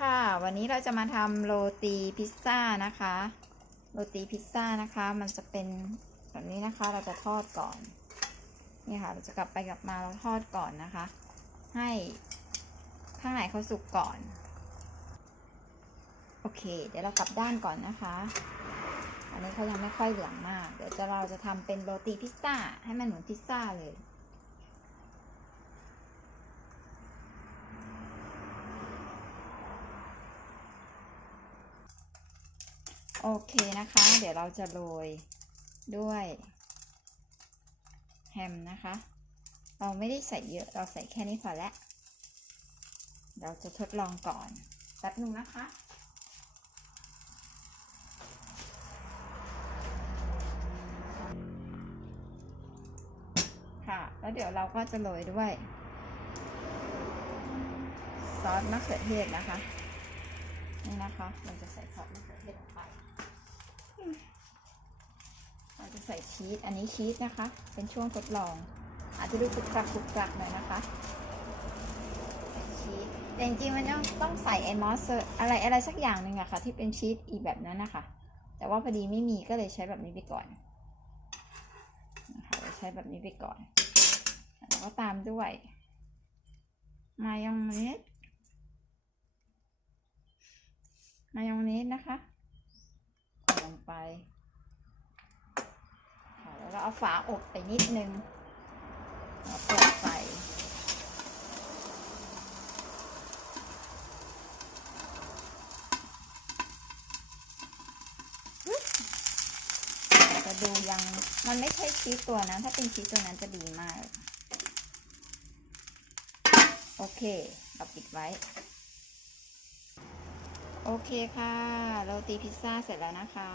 ค่ะ วันนี้เราจะมาทำโรตีพิซซ่านะคะ โรตีพิซซ่านะคะ มันจะเป็นแบบนี้นะคะ เราจะทอดก่อน นี่ค่ะ เราจะกลับไปกลับมาเราทอดก่อนนะคะ ให้ข้างในเขาสุกก่อน โอเค เดี๋ยวเรากลับด้านก่อนนะคะ อันนี้เขายังไม่ค่อยเหลืองมาก เดี๋ยวจะเราจะทำเป็นโรตีพิซซ่า ให้มันเหมือนพิซซ่าเลย โอเคนะคะ เดี๋ยวเราจะโรยด้วยแฮมนะคะ เราไม่ได้ใส่เยอะ เราใส่แค่นี้พอแล้ว เราจะทดลองก่อน แป๊บนึงนะคะค่ะแล้วเดี๋ยวเราก็จะโรยด้วย ซอสมะเขือเทศนะคะ นี่นะคะ เราจะใส่ซอสมะเขือเทศลงไป เราจะใส่ชีส อันนี้ชีสนะคะ เป็นช่วงทดลอง อาจจะดูกรุบกรับกรุบกรับหน่อยนะคะใส่ชีส แต่จริงๆมันต้องต้องใส่ไอ้มอสอะไรอะไรสักอย่างหนึ่งอะค่ะ ที่เป็นชีสอีแบบนั้นนะคะ แต่ว่าพอดีไม่มีก็เลยใช้แบบนี้ไปก่อนนะคะเราใช้แบบนี้ไปก่อน แล้วก็ตามด้วย มายองเนส มายองเนสนะคะใส่ลงไปค่ะแล้วก็ เอาฝาอบไปนิดนึงเปิดไฟจะดูยังมันไม่ใช่ชีสตัวนั้น ถ้าเป็นชีสตัวนั้นจะดีมาก โอเคเราปิดไว้ โอเคค่ะ โรตีพิซซ่าเสร็จแล้วนะคะ